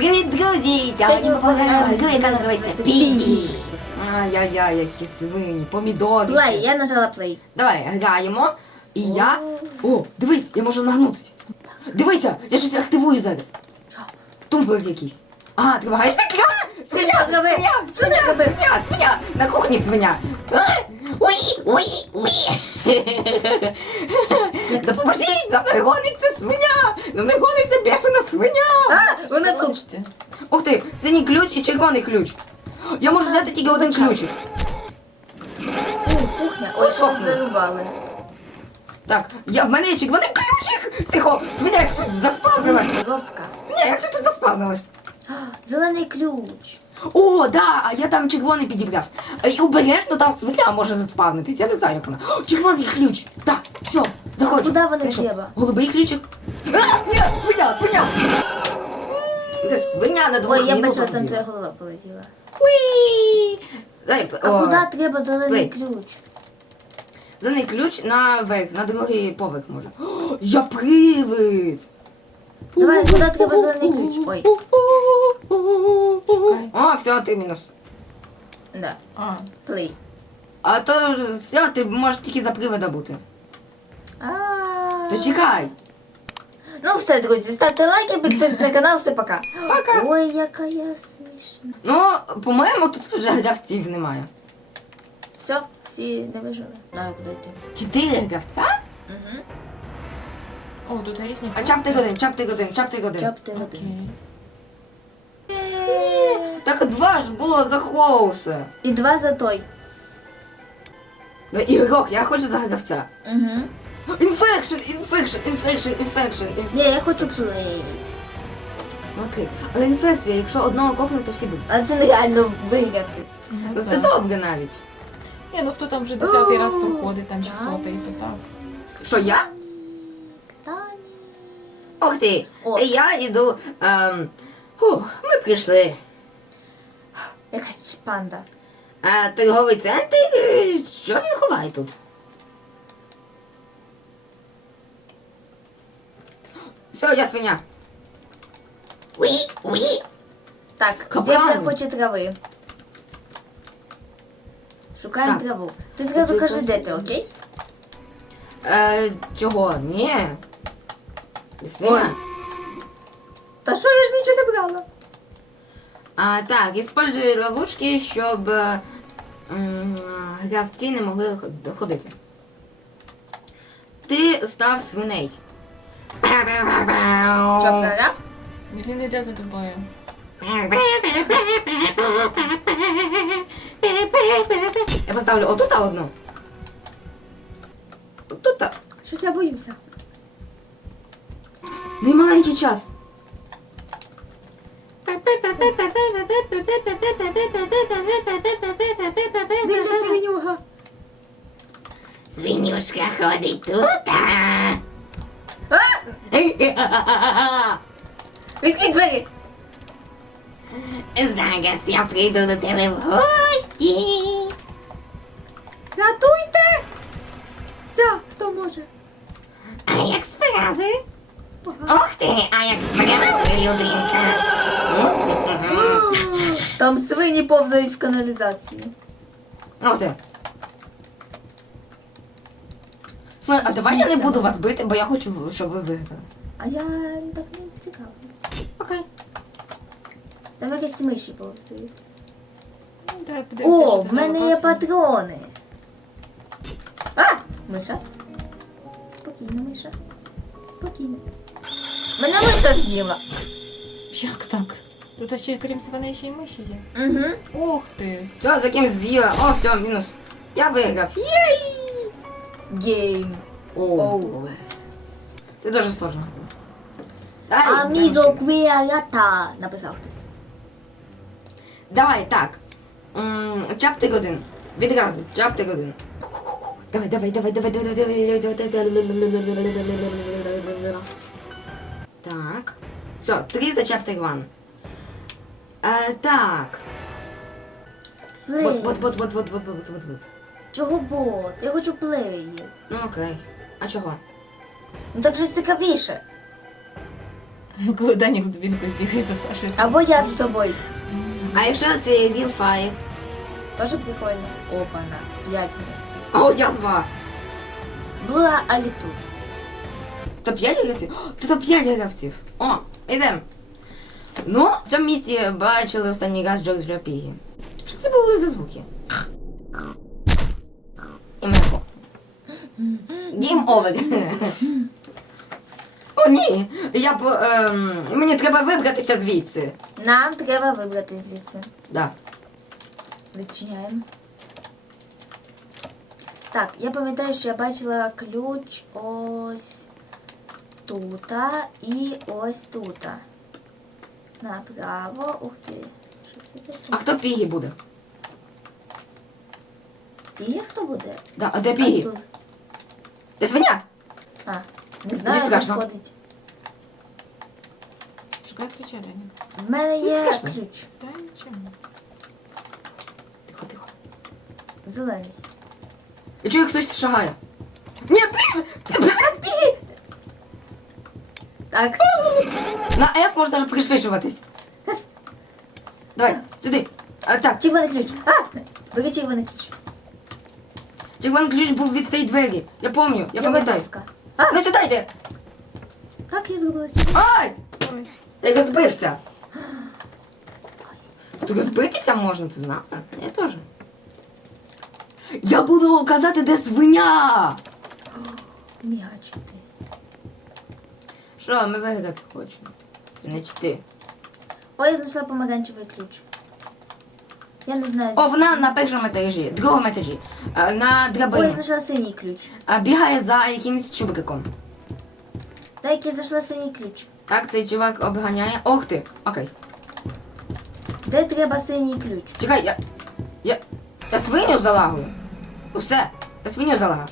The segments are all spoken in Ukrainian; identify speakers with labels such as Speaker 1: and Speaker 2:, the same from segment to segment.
Speaker 1: Привіт, друзі! Сьогодні ми пограємо в гру, яка називається Пігі. Ай-яй-яй, які свині, помідори.
Speaker 2: Плей, я нажала плей.
Speaker 1: Давай, граємо. І я. О, дивись, я можу нагнутися. Дивися, я щось активую зараз. Тумблер якийсь. Треба гашти ключ!
Speaker 2: Ти що зробив?
Speaker 1: свиня,
Speaker 2: Що
Speaker 1: свиня, свиня, свиня, на кухні свиня. А? Уй, уй, уй. Допоможіть, за мною гониться свиня. За мною гониться бешена свиня.
Speaker 2: А, вона тут.
Speaker 1: Ух ти, синій ключ і червоний ключ. Я можу взяти тільки один ключик.
Speaker 2: О, кухня. Ой,
Speaker 1: Кухня.
Speaker 2: зарубали.
Speaker 1: Так, я, в мене є червоний ключик! Тихо, свиня, як тут заспавнилась? Свиня, як ти тут заспавнилась?
Speaker 2: Зелений ключ.
Speaker 1: О, да, а я там червоний підібрав. І обережно там свиня може заспавнитись, я не знаю, як вона. О, червоний ключ. Так, все, заходжу.
Speaker 2: куди вони треба?
Speaker 1: Голубий ключик. А, ні, свиня, свиня. Де свиня на двох
Speaker 2: Ой, я
Speaker 1: минутах
Speaker 2: бачила, там твоя голова полетіла.
Speaker 1: Уі! Дай,
Speaker 2: А
Speaker 1: о,
Speaker 2: куди треба зелений
Speaker 1: плей.
Speaker 2: ключ?
Speaker 1: Зелений ключ на верх, на другий поверх може. О, я привид!
Speaker 2: Давай, куди треба зелений ключ? Ой.
Speaker 1: О, все, ти мінус.
Speaker 2: Да,
Speaker 3: А,
Speaker 2: плей.
Speaker 1: А то все, ти можеш тільки за привида бути.
Speaker 2: А.
Speaker 1: То чекай.
Speaker 2: Ну все, друзі, ставте лайки, підписуйтесь на канал, все пока.
Speaker 1: Пока.
Speaker 2: Ой, яка я смішна.
Speaker 1: Ну, по-моєму, тут вже гравців немає.
Speaker 2: Все, всі не вижили. Знаю, куди йти.
Speaker 1: Чотири гравця?
Speaker 2: Угу.
Speaker 3: О, тут різні.
Speaker 1: А чаптик один, чаптик один, чаптик один.
Speaker 2: Чапти
Speaker 3: Окей.
Speaker 2: один.
Speaker 1: Так два ж було за Хоуса.
Speaker 2: І два за той.
Speaker 1: Ну, Ігрок, я хочу за гравця.
Speaker 2: Угу.
Speaker 1: Інфекшн, інфекшн, інфекшн, інфекшн.
Speaker 2: Ні, я хочу плей.
Speaker 1: Окей. Але інфекція, якщо одного копнути, то всі будуть.
Speaker 2: Але це нереально виграти.
Speaker 1: Ну це добре навіть.
Speaker 3: Ні, ну хто там вже десятий раз проходить, там чи сотий, то так.
Speaker 1: Що я? Ох ти!
Speaker 2: О.
Speaker 1: Я йду. Ем, фух, ми прийшли.
Speaker 2: Якась панда.
Speaker 1: А торговий центр, е, що він ховає тут? Все, я свиня. Уї, уї.
Speaker 2: Так,
Speaker 1: Капкани.
Speaker 2: Зебра хоче трави. Шукаємо
Speaker 1: Так.
Speaker 2: траву. Ти зразу
Speaker 1: Ти
Speaker 2: кажи, де ти, окей?
Speaker 1: Е, чого? Ні. Не свиня.
Speaker 2: Та що я ж нічого не брала?
Speaker 1: А, так, используй ловушки, щоб е, м, гравці не могли ход- ходити. Ти став свиней.
Speaker 2: Що програв?
Speaker 3: Він йде за тобою.
Speaker 1: Я поставлю отут одну. Тут.
Speaker 2: Щось я боюся.
Speaker 1: Немаленький час.
Speaker 2: Де ця свинюга?
Speaker 1: Свинюшка ходить тут.
Speaker 2: А! Відкрий двері!
Speaker 1: Зараз я прийду до тебе в гості.
Speaker 2: Рятуйте! Все, хто може?
Speaker 1: А як справи? Ох ти, а як справи, людинка?
Speaker 2: Там свині повзають в каналізації.
Speaker 1: Ох ти. Слухай, а давай я не буду вас бити, бо я хочу, щоб ви виграли.
Speaker 2: А я так не цікаво.
Speaker 1: Окей.
Speaker 2: Там якісь миші повзають.
Speaker 3: Ну, Давай подивимося,
Speaker 2: О, в мене є патрони. А! Миша. Спокійно, Миша. Спокійно. Мене миша з'їла.
Speaker 3: Як так? Тут ще крім свиней ще й миші є.
Speaker 2: Угу.
Speaker 3: Ух ти.
Speaker 1: Все, за ким з'їла. О, все, мінус. Я виграв. Єй!
Speaker 2: Гейм.
Speaker 1: О.
Speaker 2: Оу.
Speaker 1: Це дуже сложно. Дай,
Speaker 2: Аміго
Speaker 1: дам ще.
Speaker 2: квіарята, написав хтось.
Speaker 1: Давай, так. М, Чаптик один. Відразу. Чаптик один. Давай, давай, давай, давай, давай, давай, давай, давай, давай. Так. Все, три за чаптик ван. Е, так.
Speaker 2: Плей.
Speaker 1: Вот, вот, вот, вот, вот, вот, вот, вот.
Speaker 2: Чого бот? Я хочу плей.
Speaker 1: Ну окей. А чого?
Speaker 2: Ну так же цікавіше.
Speaker 3: Коли Данік з дубінкою бігає за Сашею.
Speaker 2: Або я з тобою.
Speaker 1: А якщо це Real Fire?
Speaker 2: Тоже прикольно. Опана. П'ять гравців.
Speaker 1: А от я два.
Speaker 2: Була Аліту.
Speaker 1: То п'ять гравців? Тут п'ять гравців. О, йдемо. Ну, в цьому місці бачили останній раз Джорджа Пігі. Що це були за звуки? І мене по. Дім овер. О, ні! Я по, ем, мені треба вибратися звідси.
Speaker 2: Нам треба вибрати звідси.
Speaker 1: Да.
Speaker 2: Відчиняємо. Так, я пам'ятаю, що я бачила ключ ось тута і ось тута. Направо. Ух ти. Що це
Speaker 1: А хто Пігі буде?
Speaker 2: І хто буде?
Speaker 1: Да, а де
Speaker 2: А
Speaker 1: Пігі?
Speaker 2: тут.
Speaker 1: Ти свиня?
Speaker 2: А, не знаю, де
Speaker 1: страшно.
Speaker 2: ходить.
Speaker 3: Шукай ключа, Данік.
Speaker 2: В мене
Speaker 1: Не
Speaker 2: є
Speaker 1: страшно.
Speaker 2: ключ.
Speaker 3: Та нічого.
Speaker 1: Тихо, тихо.
Speaker 2: Зелений.
Speaker 1: Я чую, хтось шагає. Ні, Пігі! Пігі!
Speaker 2: Так,
Speaker 1: На F можна ж пришвидшуватись. Давай, сюди. А, так,
Speaker 2: червоний ключ. А! Бери червоний ключ.
Speaker 1: червоний ключ був від цієї двері. Я пам'ятаю, я пам'ятаю.
Speaker 2: доска. А,
Speaker 1: Не йди.
Speaker 2: як я зробила червоний?
Speaker 1: Ай! Я розбився. Тут розбитися можна, ти знала? Я теж. Я буду казати, де свиня.
Speaker 2: М'ячик ти.
Speaker 1: Що, ми виграти хочемо. Це не чти.
Speaker 2: Ой, я знайшла помаранчевий ключ. Я не знаю.
Speaker 1: О, вона на першому етажі, другому етажі. А, На
Speaker 2: Ой, я
Speaker 1: драбині.
Speaker 2: знайшла синій ключ.
Speaker 1: А, Бігає за якимось чубриком.
Speaker 2: Так, я знайшла синій ключ.
Speaker 1: Так, цей чувак обганяє. Ох ти. Окей.
Speaker 2: Де треба синій ключ?
Speaker 1: Чекай, я. Я. Я свиню залагую. Ну все, я свиню залагав.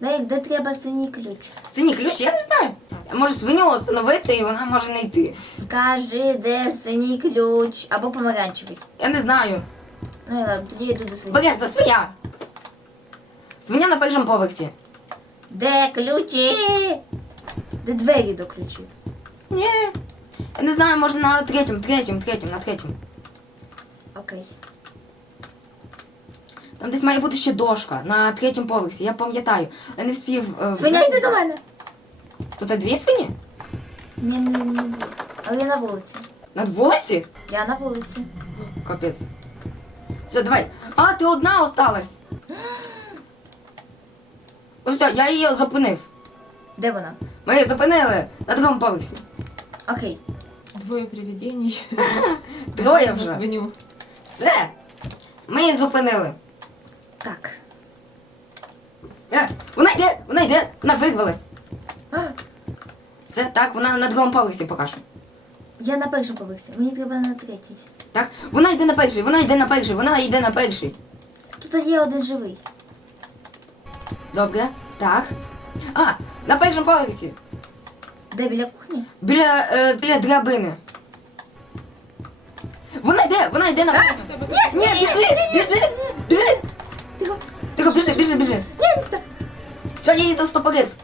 Speaker 2: Дай, де треба синій ключ?
Speaker 1: Синій ключ, я не знаю. Я можу свиню встановити і вона може не йти.
Speaker 2: Скажи, де синій ключ або помаранчевий.
Speaker 1: Я не знаю.
Speaker 2: Ну, я ладно, тоді я йду до свині.
Speaker 1: Бережно, свиня. Свиня на першому поверсі.
Speaker 2: Де ключі? Де двері до ключів?
Speaker 1: Ні. Я не знаю, може на третьому, третьому, третьому, на третьому.
Speaker 2: Окей.
Speaker 1: Там десь має бути ще дошка на третьому поверсі, я пам'ятаю. Я не вспів. е,
Speaker 2: Свиня йди до мене.
Speaker 1: Тут дві свині?
Speaker 2: Ні, ні, не буду. Але я на вулиці.
Speaker 1: Над вулиці?
Speaker 2: Я на вулиці.
Speaker 1: Капець. Все, давай. А, ти одна осталась. Ось все, я її зупинив.
Speaker 2: Де вона?
Speaker 1: Ми її зупинили на другому поверсі.
Speaker 2: Окей.
Speaker 3: Двоє привидінь.
Speaker 1: Троє вже. Все. Ми її зупинили.
Speaker 2: Так.
Speaker 1: Е, вона йде, вона йде, вона вирвалась. Все, так, вона на другому поверсі поки що.
Speaker 2: Я на першому поверсі. Мені треба на третій.
Speaker 1: Так, вона йде на перший, вона йде на перший, вона йде на перший.
Speaker 2: Тут є один живий.
Speaker 1: Добре, так. А, на першому поверсі.
Speaker 2: Де біля кухні?
Speaker 1: Біля, е, біля драбини. Вона йде, вона йде на. Ні, біжи, біжи, біжи.
Speaker 2: Тихо.
Speaker 1: Біжи, біжи, біжи.
Speaker 2: Ні, не сюди.
Speaker 1: Все, її застопорив.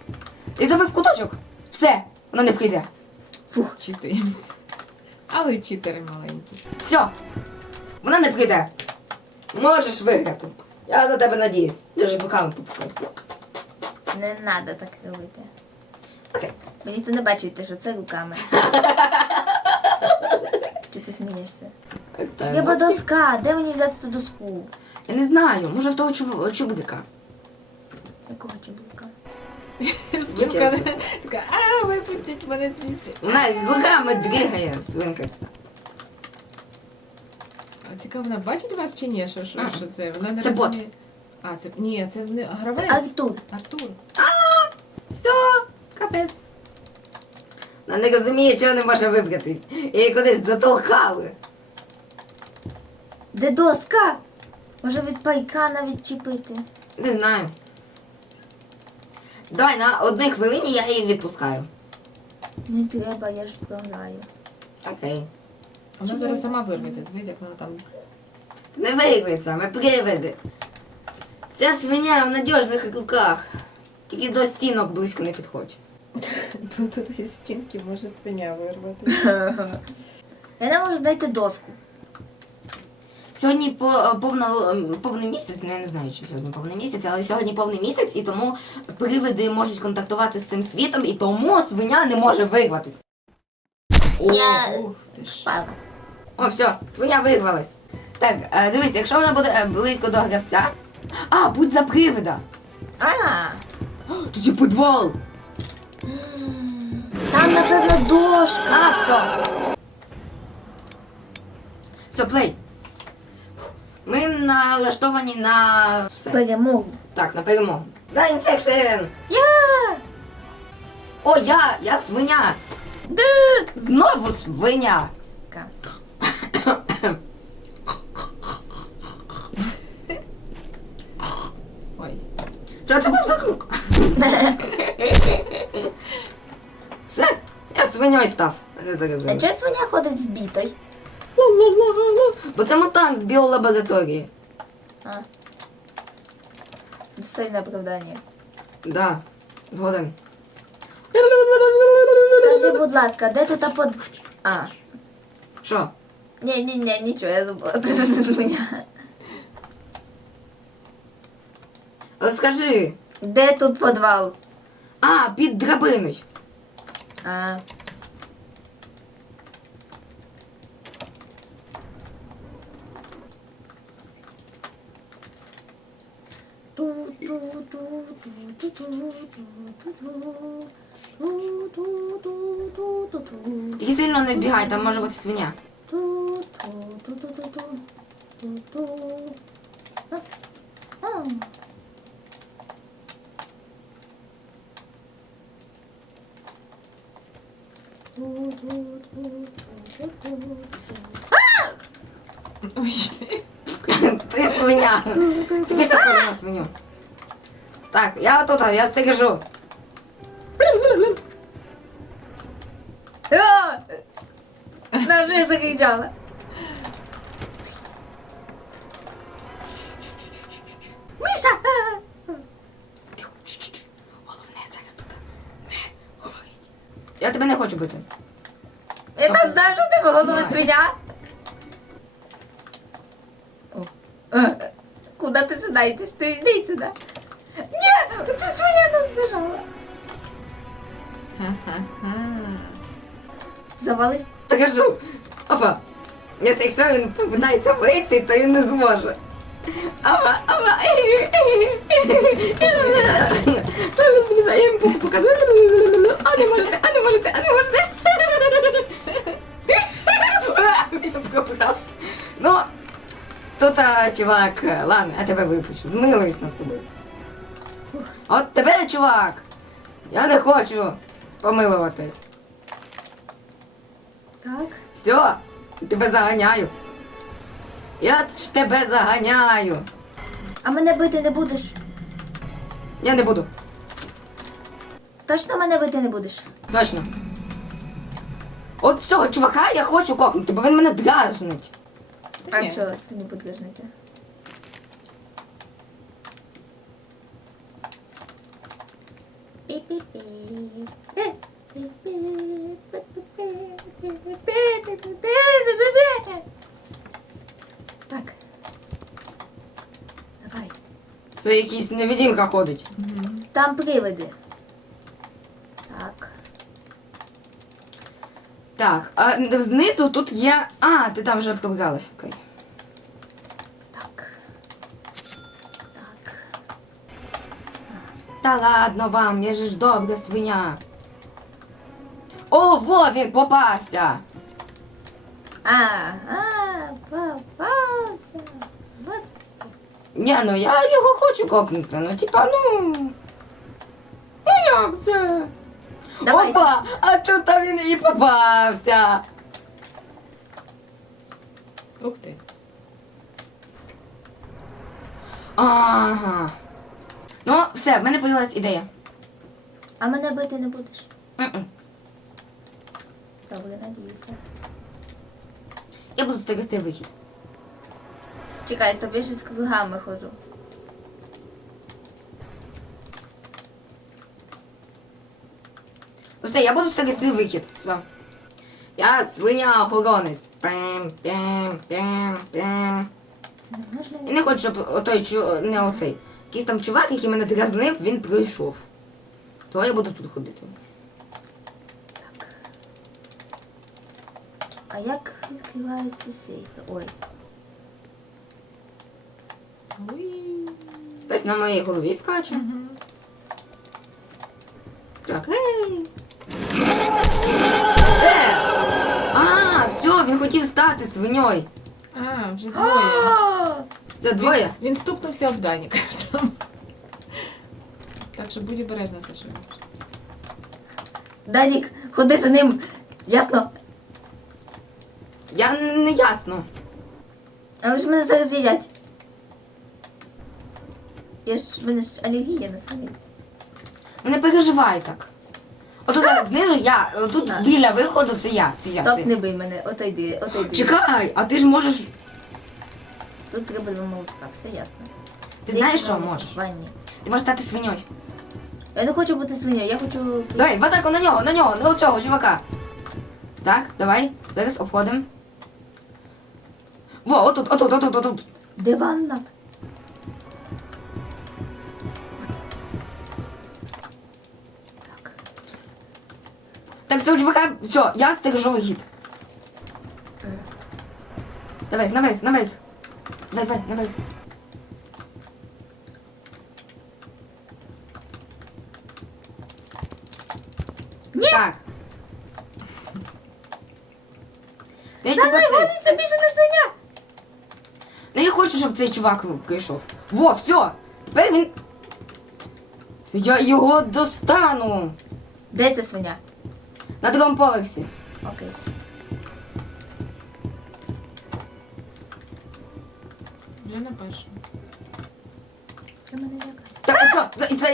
Speaker 1: І забив куточок. Все, вона не прийде.
Speaker 2: Фух.
Speaker 3: Чити. Але читери маленькі.
Speaker 1: Все, вона не прийде. Можеш виграти. Я на тебе надіюсь. Дуже руками попукай.
Speaker 2: Не треба так робити.
Speaker 1: Окей.
Speaker 2: Бо ніхто не бачить, що це руками. Чи ти смієшся? Треба доска. Де мені взяти ту доску?
Speaker 1: Я не знаю, може в того чуб- чубрика.
Speaker 2: Якого чоловіка?
Speaker 3: Свинка така, а, випустіть мене звідси.
Speaker 1: Вона руками дригає, свинка ця.
Speaker 3: А цікаво, вона бачить вас чи ні? Що, що,
Speaker 1: А.
Speaker 3: що це? Вона не
Speaker 1: Це бот.
Speaker 3: розуміє. А, це ні, це не гравець.
Speaker 2: Артур.
Speaker 3: Артур.
Speaker 1: Все, капець. Вона не розуміє, чого не може вибратись. Її кудись затолкали.
Speaker 2: Де доска? Може від пайкана відчепити?
Speaker 1: Не знаю. Давай на одній хвилині я її відпускаю.
Speaker 2: Не треба, я ж програю.
Speaker 1: Окей.
Speaker 3: Вона зараз сама вирветься. Дивись, як вона там.
Speaker 1: Не вирветься, ми привиди. Ця свиня в надіжних руках. Тільки до стінок близько не підходь.
Speaker 3: Бо тут із стінки може свиня вирвати.
Speaker 2: Я не можу знайти доску.
Speaker 1: Сьогодні по, повна, повний місяць, ну я не знаю, чи сьогодні повний місяць, але сьогодні повний місяць, і тому привиди можуть контактувати з цим світом, і тому свиня не може вирватися.
Speaker 2: Я
Speaker 1: О, все, свиня вирвалась. Так, е, дивись, якщо вона буде е, близько до гравця. А, будь за привида.
Speaker 2: А,
Speaker 1: Тут є підвал.
Speaker 2: там, напевно, дошка.
Speaker 1: А, все. Все, плей. Ми налаштовані на все.
Speaker 2: Перемогу.
Speaker 1: Так, на перемогу. На інфекшн!
Speaker 2: Я!
Speaker 1: О, я! Я свиня!
Speaker 2: Ду!
Speaker 1: Знову свиня!
Speaker 3: Ой.
Speaker 1: Що це був за звук? Все, я свиньою став.
Speaker 2: А чого свиня ходить з бітою?
Speaker 1: Бо це мутант з біолабораторії.
Speaker 2: А. Достойне оправдання.
Speaker 1: Да, згоден.
Speaker 2: Скажи, будь ласка, де тут под... А.
Speaker 1: Що?
Speaker 2: Ні, ні, ні, нічого, я забула, ти ж не свиня.
Speaker 1: Але скажи.
Speaker 2: Де тут подвал?
Speaker 1: А, під драбиною.
Speaker 2: А.
Speaker 1: Тільки сильно не бігай, там може бути свиня.
Speaker 3: Ой.
Speaker 1: Ти свиня. Ти на свиню. Так, я отут, я стережу.
Speaker 2: На що я закричала? Миша!
Speaker 1: Головне зараз тут не говорить. Я тебе не хочу бити.
Speaker 2: Я там знаю, що ти голови свиня. Е, Куда ти сюди йдеш? Ти йди сюди. Ти свиня нас зажала.
Speaker 3: Ха-ха-ха.
Speaker 2: Завали.
Speaker 1: Та кажу, Ава, якщо він попитається вийти, то він не зможе. Ава, ава. Я йому показую. А не можете, а не можете, а не можете. Він. Ну, тут, а, чувак, ладно, я тебе випущу. Змилуюсь над тобою. От тебе, чувак, я не хочу помилувати.
Speaker 2: Так.
Speaker 1: Все, тебе заганяю. Я ж тебе заганяю.
Speaker 2: А мене бити не будеш?
Speaker 1: Я не буду.
Speaker 2: Точно мене бити не будеш?
Speaker 1: Точно. От цього чувака я хочу кокнути, бо він мене дражнить.
Speaker 2: А чого свині подвижнити? Так. Давай.
Speaker 1: Це якийсь невидимка ходить.
Speaker 2: Там привиди. Так.
Speaker 1: Так, а знизу тут є. А, ти там вже пробігалась. Окей.
Speaker 2: Так. Так.
Speaker 1: Та ладно вам, я же ж добра свиня. О, во він попався!
Speaker 2: А, а, попався. Вот.
Speaker 1: Ні, ну я його хочу кокнути. Ну, типа, ну. Ну як це?
Speaker 2: Давай.
Speaker 1: Опа! А тут він і попався.
Speaker 3: Ух ти.
Speaker 1: Ага. Ну, все, в мене появилась ідея.
Speaker 2: А мене бити не будеш?
Speaker 1: М-м.
Speaker 2: Добре, надіюся.
Speaker 1: Я буду стерегти вихід.
Speaker 2: Чекай, з тобі щось кругами ходжу.
Speaker 1: Ну, все, я буду стерегти вихід. Все. Я свиня охоронець. Пем, пем, пем, пем.
Speaker 2: Це не можна.
Speaker 1: І не хочу, щоб отой чу... не оцей. Якийсь там чувак, який мене дразнив, він прийшов. То я буду тут ходити.
Speaker 2: Так. А як відкриваються сейфи? Ой.
Speaker 1: Хтось на моїй голові скаче. Так, ей. Е! А, все, він хотів стати свиньою.
Speaker 3: А, вже двоє.
Speaker 1: Це двоє.
Speaker 3: Він стукнувся об Даніка сам. Так що будь обережна, Саша.
Speaker 2: Данік, ходи за ним. Ясно.
Speaker 1: Я не ясно.
Speaker 2: Але ж мене зараз з'їдять. Я ж в мене ж алергія на свині.
Speaker 1: Ну, Не переживай так. Ото зараз знизу я, тут
Speaker 2: Так.
Speaker 1: біля виходу це я, це я. Це.
Speaker 2: не бий мене, отойди, отойди.
Speaker 1: Чекай, а ти ж можеш.
Speaker 2: Тут треба два молотка, все ясно.
Speaker 1: Ти знаєш, що можеш?
Speaker 2: ванні.
Speaker 1: Ти можеш стати свиньою.
Speaker 2: Я не хочу бути свиньою, я хочу.
Speaker 1: Давай, в атаку на нього, на нього, на цього чувака. Так, давай, зараз обходимо. Во, отут, отут, отут, отут.
Speaker 2: Де ванна? Так.
Speaker 1: Так, цього чувака, все, я стережу вихід. Давай, наверх, наверх. Давай, давай, наверх.
Speaker 2: Ні!
Speaker 1: Так. Я, типа,
Speaker 2: Давай,
Speaker 1: цей-
Speaker 2: вони, це більше не свиня!
Speaker 1: Ну я хочу, щоб цей чувак прийшов. Во, все. Тепер він. Я його достану.
Speaker 2: Де ця свиня?
Speaker 1: На другому поверсі.
Speaker 2: Окей.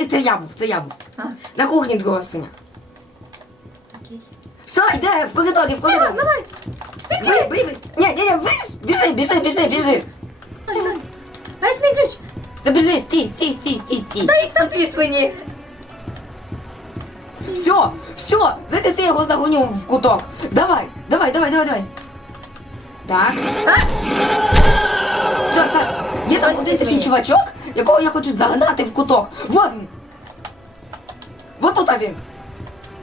Speaker 2: Це,
Speaker 1: я був, це я був.
Speaker 2: А,
Speaker 1: На кухні друга свиня.
Speaker 2: окей.
Speaker 1: Все, йде, в коридорі, в коридорі.
Speaker 2: Давай!
Speaker 1: Ви, ви, ви. Ні, ні, ні, виш, біжи, біжи, біжи, біжи.
Speaker 2: Бачний ключ!
Speaker 1: Забіжи, стій, стій, стій, стій, стій.
Speaker 2: Та їх там дві свині!
Speaker 1: Все, все, зараз я його загоню в куток. Давай, давай, давай, давай, давай. Так.
Speaker 2: А!
Speaker 1: Все, Саш, є там один такий чувачок, якого я хочу загнати в куток. Во він. Вот тут він.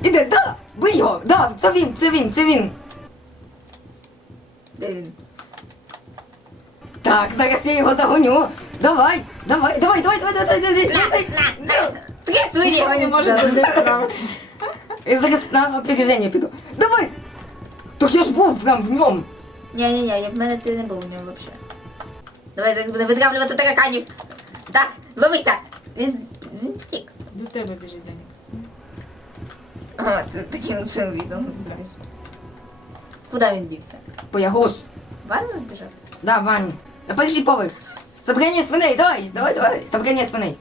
Speaker 1: Іде, да, бий його, да, це він, це він, це він.
Speaker 2: Де він?
Speaker 1: Так, зараз я його загоню. Давай, давай, давай, давай, давай, давай, давай, давай.
Speaker 2: свині
Speaker 3: Ніхто не справитися.
Speaker 1: Я зараз на опереження піду. Давай. Так я ж був прям в ньому.
Speaker 2: Ні-ні-ні, в мене ти не був у нього взагалі. Давай зараз будемо відгавлювати тараканів. Так, ловися! Він, він втік.
Speaker 3: До тебе біжить Данік.
Speaker 2: Ага, ти таким цим відом. Куди він дівся?
Speaker 1: Боягуз.
Speaker 2: Ванну збіжав?
Speaker 1: Да, Вань. На перший поверх. Собрання свиней, давай, давай, давай. Собрання свиней.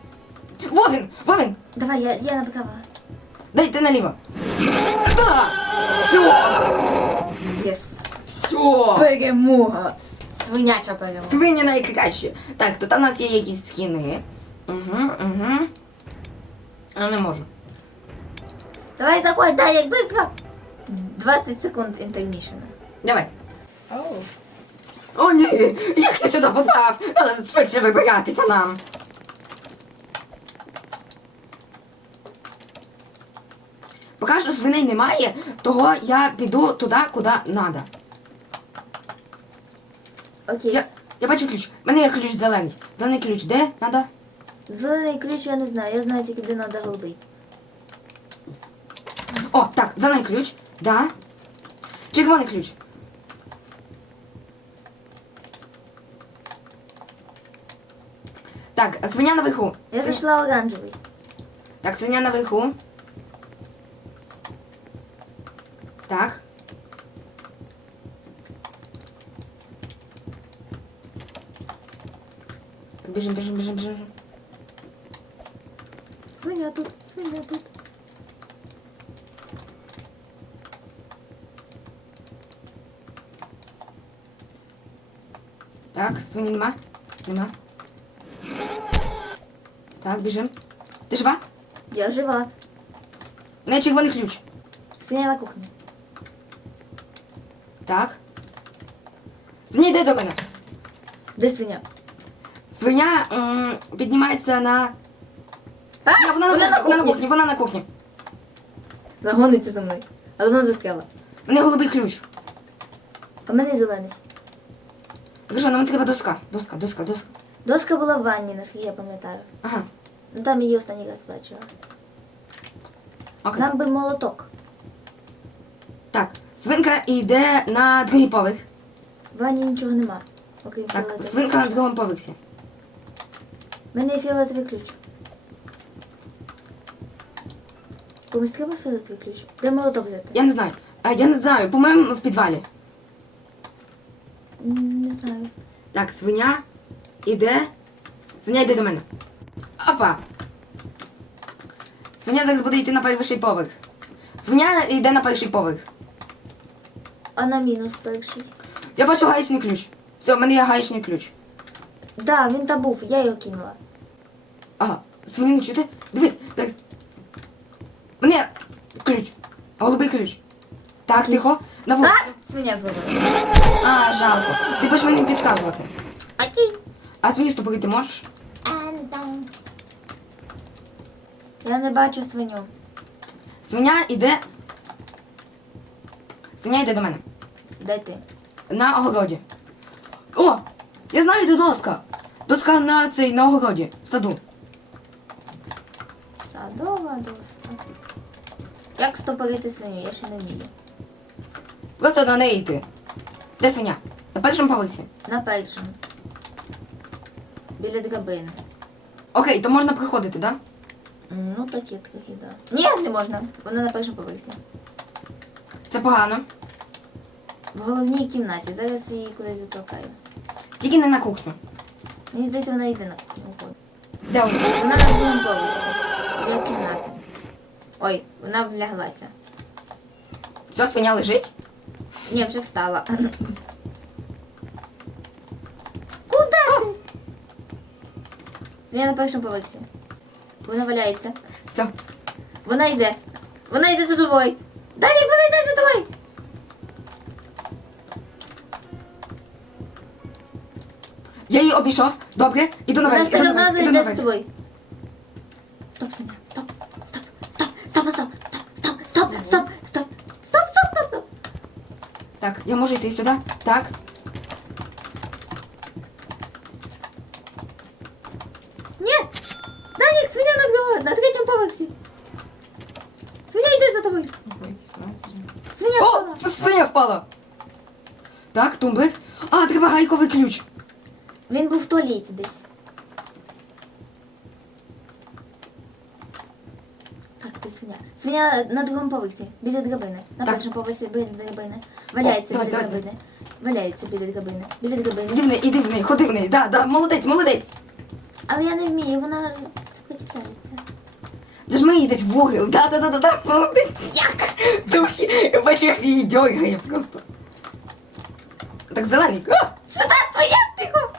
Speaker 1: Во він.
Speaker 2: Давай, я, я направо.
Speaker 1: Дай ти наліво. Да! Все!
Speaker 2: Єс.
Speaker 1: Все!
Speaker 2: Перемога. Свиняча перемога.
Speaker 1: Свині найкраще. Так, тут у нас є якісь скіни. Угу, угу. А не можу.
Speaker 2: Давай заходь, дай як быстро. 20 секунд інтермішена.
Speaker 1: Давай.
Speaker 3: Оу.
Speaker 1: О, ні! Як я сюди попав? Але швидше вибиратися нам. Поки що свиней немає, того я піду туди, куди треба.
Speaker 2: Окей.
Speaker 1: Я, я бачу ключ. У мене є ключ зелений. Зелений ключ де? Надо?
Speaker 2: Зелений ключ я не знаю, я знаю тільки де треба голубий.
Speaker 1: О, так, зелений ключ. Да. Червоний ключ. Так, свиня наверху.
Speaker 2: Я
Speaker 1: Свиня-
Speaker 2: знайшла оранжевий.
Speaker 1: Так, свиня наверху. Так. Біжим, біжим, біжим, біжим.
Speaker 2: Свиня тут, свиня тут.
Speaker 1: Так, свині нема? Нема. Так, біжим. Ти жива?
Speaker 2: Я жива.
Speaker 1: У неї червоний ключ.
Speaker 2: Свиня на кухні.
Speaker 1: Так. Свиня йде до мене.
Speaker 2: Де свиня?
Speaker 1: Свиня м, піднімається на.
Speaker 2: А,
Speaker 1: А, вона, на, вона на кухні, вона на кухні.
Speaker 2: Нагониться за мною. Але вона застряла.
Speaker 1: У мене голубий ключ.
Speaker 2: А в мене зелений.
Speaker 1: Кажу, нам треба доска. Доска, доска, доска.
Speaker 2: Доска була в ванні, наскільки я пам'ятаю.
Speaker 1: Ага.
Speaker 2: Ну там її останній раз бачила.
Speaker 1: Окей.
Speaker 2: Нам би молоток.
Speaker 1: Так. Свинка йде на другий поверх.
Speaker 2: В ванні нічого нема. Окрім
Speaker 1: Так, свинка на другому поверсі.
Speaker 2: У мене є фіолетовий ключ. Комусь треба фіолетовий ключ? Де молоток взяти?
Speaker 1: Я не знаю. А, я не знаю, по-моєму, в підвалі.
Speaker 2: Не знаю.
Speaker 1: Так, свиня іде. Свиня йде до мене. Опа. Свиня зараз буде йти на перший поверх. Свиня йде на перший поверх.
Speaker 2: А на мінус перший.
Speaker 1: Я бачу гаєчний ключ. Все, в мене є гаєчний ключ.
Speaker 2: Да, він там був, я його кинула.
Speaker 1: Ага, свині не чути? Дивись, так. Мене ключ. Голубий ключ. Так, тихо. На вулицю.
Speaker 2: Свиня зелена.
Speaker 1: А, жалко. Ти будеш мені підказувати.
Speaker 2: Окей.
Speaker 1: А свиню ступити можеш?
Speaker 2: А, не знаю. Я не бачу свиню.
Speaker 1: Свиня йде. Свиня йде до мене.
Speaker 2: Де ти?
Speaker 1: На огороді. О! Я знаю, де доска. Доска на цей на огороді, в саду.
Speaker 2: Садова доска. Як стопорити свиню? Я ще не вмію.
Speaker 1: Просто на неї йти. Де свиня? На першому поверсі.
Speaker 2: На першому. Біля драбини.
Speaker 1: Окей, то можна приходити, да?
Speaker 2: М, Ну такі трохи, да. Ні, не можна. Вона на першому поверсі.
Speaker 1: Це погано.
Speaker 2: В головній кімнаті. Зараз її кудись затолкаю.
Speaker 1: Тільки не на кухню.
Speaker 2: Мені здається, вона йде на кухню.
Speaker 1: Де вона?
Speaker 2: Вона на другому поверсі. Біля кімнати. Ой, вона вляглася.
Speaker 1: Все, свиня лежить.
Speaker 2: Ні, вже встала. Куди? Я на першому поверсі. Вона валяється.
Speaker 1: Все.
Speaker 2: Вона йде. Вона йде за тобою. Далі вона йде за тобою.
Speaker 1: Я її обійшов. Добре, іду
Speaker 2: Вона
Speaker 1: наверх,
Speaker 2: все
Speaker 1: іду
Speaker 2: одно йде за тобою.
Speaker 1: Так, я можу йти сюди. Так.
Speaker 2: Ні! Данік, свиня на на третьому поверсі. Свиня йде за тобою. Свиня встала.
Speaker 1: О, свиня впала. Так, тумблер. А, треба гайковий ключ.
Speaker 2: Він був в туалеті десь. Так, ти свиня. Свиня на другому поверсі, біля драбини. На
Speaker 1: Так.
Speaker 2: першому поверсі біля драбини. Валяється
Speaker 1: О,
Speaker 2: біля
Speaker 1: давай, давай.
Speaker 2: драбини. Валяється біля драбини. Біля драбини.
Speaker 1: Іди в неї, іди в неї, ходи в неї. Да, да, молодець, молодець.
Speaker 2: Але я не вмію, вона сопротивляється.
Speaker 1: Зажми її десь в вугіл. Да, да, да, да, да, молодець. Як? Духи, я бачу, як її дьоргає просто. Так, зелений. А!
Speaker 2: Сюди, своя, тихо!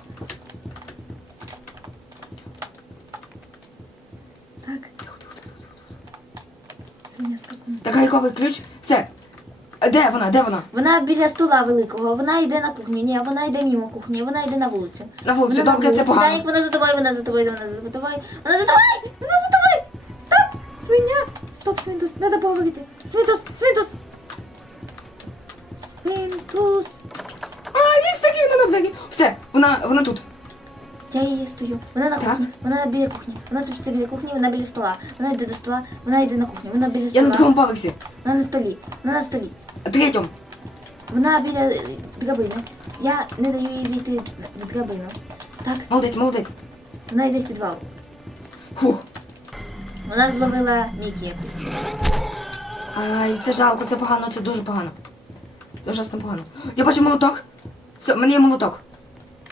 Speaker 2: Так. Свиня скакує.
Speaker 1: Так, гайковий ключ. Де вона? Де вона?
Speaker 2: Вона біля стола великого, вона йде на кухню. Ні, вона йде мимо кухні, вона йде на вулицю.
Speaker 1: На вулицю,
Speaker 2: Вона
Speaker 1: добре, це
Speaker 2: вулиці.
Speaker 1: погано.
Speaker 2: Данік, вона за тобою, вона за тобою, вона за тобою. Вона за тобою! Вона за тобою! Стоп! Свиня! Стоп, свинтус, треба поговорити. Свинтус, свинтус! Свинтус!
Speaker 1: А, ні, все вона на двері. Все, вона, вона тут.
Speaker 2: Я її стою. Вона на
Speaker 1: Так.
Speaker 2: кухні. Вона біля кухні. Вона тут біля кухні, вона біля стола. Вона йде до стола, вона йде на кухню. Вона біля стола.
Speaker 1: Я на другому поверсі.
Speaker 2: Вона на столі. Вона на столі.
Speaker 1: Третьому.
Speaker 2: Вона біля е, драбини. Я не даю їй війти на драбину. Так,
Speaker 1: Молодець, молодець.
Speaker 2: вона йде в підвал.
Speaker 1: Фух.
Speaker 2: Вона зловила Мікі.
Speaker 1: Ай, це жалко, це погано, це дуже погано. Це ужасно погано. Я бачу молоток. Все, в мене є молоток.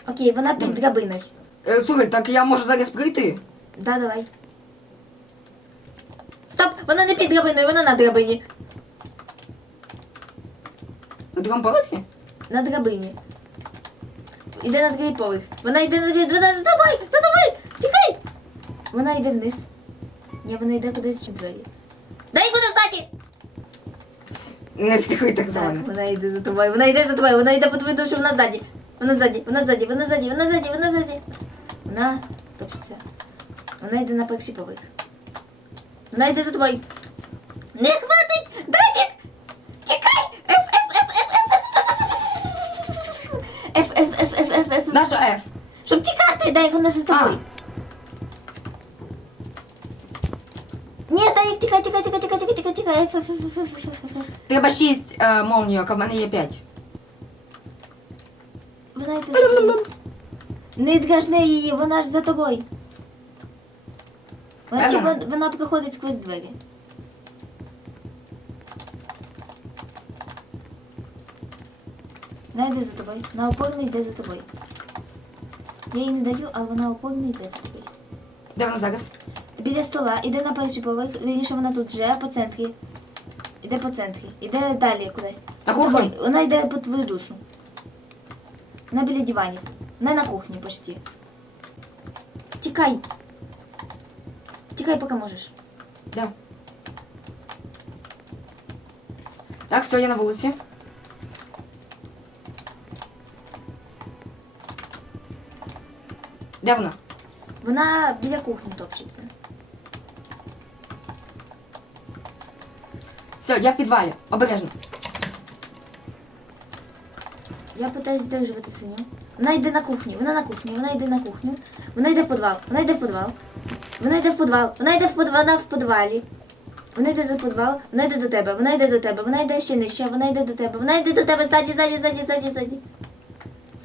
Speaker 2: Окей, вона під
Speaker 1: Добре.
Speaker 2: драбиною.
Speaker 1: Е, слухай, так я можу зараз прийти.
Speaker 2: Да, давай. Стоп! Вона не під драбиною, вона на драбині.
Speaker 1: На другому поверсі?
Speaker 2: На драбині. Іде на другий поверх. Вона йде на другий. Вона за тобою! Тікай! Вона йде вниз. Ні, вона йде кудись ще двері. Дай куди статі!
Speaker 1: Не психуй так за мене.
Speaker 2: вона йде за тобою, вона йде за тобою, вона йде по твою душу, вона ззаді. Вона ззаді, вона ззаді, вона ззаді, вона ззаді, вона ззаді. Вона топчеться. Вона йде на перший поверх. Вона йде за тобою. Не хватить! Данік! Тікай! F, F, F, F, F.
Speaker 1: Наша F?
Speaker 2: Щоб тікати, дай, вона ж з тобою. Ні, дай, тікай, тікай, тікай, тікай, тікай, тікай, тікай, F, F, F, F, F, F, F.
Speaker 1: Треба шість е, молнійок, а в мене є п'ять.
Speaker 2: Вона йде. за тобою. Не дражни її, вона ж за тобою. Вона, ще,
Speaker 1: Ага.
Speaker 2: вон- вона проходить сквозь двері. Вона йде за тобою. Вона опорно йде за тобою. Я їй не даю, але вона опорно йде за тобою.
Speaker 1: Де вона зараз?
Speaker 2: Біля стола, іде на перший поверх, вірніше вона тут вже по центрі. Іде по центрі. Іде далі кудись.
Speaker 1: На кухню?
Speaker 2: Вона йде по твою душу. Вона біля диванів. Не на кухні почти. Тікай. Тікай, поки можеш.
Speaker 1: Де? Так, все, я на вулиці. Де вона?
Speaker 2: Вона біля кухні топчеться.
Speaker 1: Все, я в підвалі. Обережно.
Speaker 2: Я питаюсь здержувати свиню. Вона йде на кухню, вона на кухні, вона йде на кухню. Вона йде в підвал, вона йде в підвал. Вона йде в підвал, вона йде в підвал, вона в підвалі. Вона йде за підвал, вона йде до тебе, вона йде до тебе, вона йде ще нижче, вона йде до тебе, вона йде до тебе ззаді, ззаді, ззаді, ззаді, ззаді.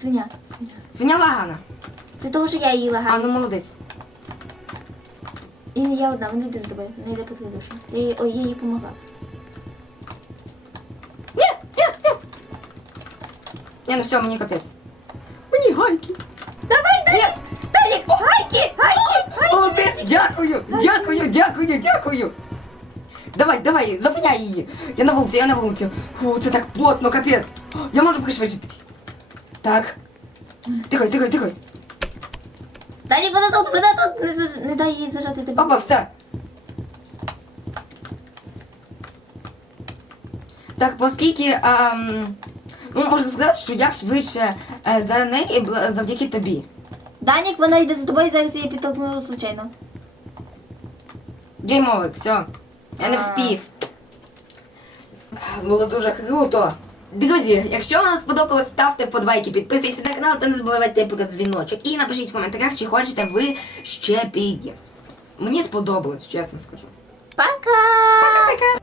Speaker 2: Свиня, свиня.
Speaker 1: Свиня лагана.
Speaker 2: Це того, що я її
Speaker 1: А,
Speaker 2: лагаю.
Speaker 1: ну молодець.
Speaker 2: І не я одна, вона йде за тобою, вона йде по твою душу. Я їй, ой, я їй помогла.
Speaker 1: Ні, ну все, мені капець.
Speaker 3: Мені гайки.
Speaker 2: Давай, Данік! Данік! Гайки! Гайки! Гайки!
Speaker 1: Молодець, дякую, дякую, дякую, дякую. Давай, давай, зупиняй її. Я на вулиці, я на вулиці. О, це так плотно, капець. О, Я можу пришвидшитись. Так. Тихо, тихо, тихо.
Speaker 2: Данік, вона тут, вона тут! Не, заж... не дай їй зажати тебе.
Speaker 1: Папа, все. Так, оскільки, ем, ну, можна сказати, що я швидше е, за неї бл- завдяки тобі.
Speaker 2: Данік, вона йде за тобою, зараз я її підтолкнула случайно.
Speaker 1: Геймовик, все. Я не
Speaker 2: А.
Speaker 1: вспів. Було дуже круто. Друзі, якщо вам сподобалось, ставте подбайки, підписуйтесь на канал та не забувайте про дзвіночок. І напишіть в коментарях, чи хочете ви ще піді. Мені сподобалось, чесно скажу.
Speaker 2: Пока!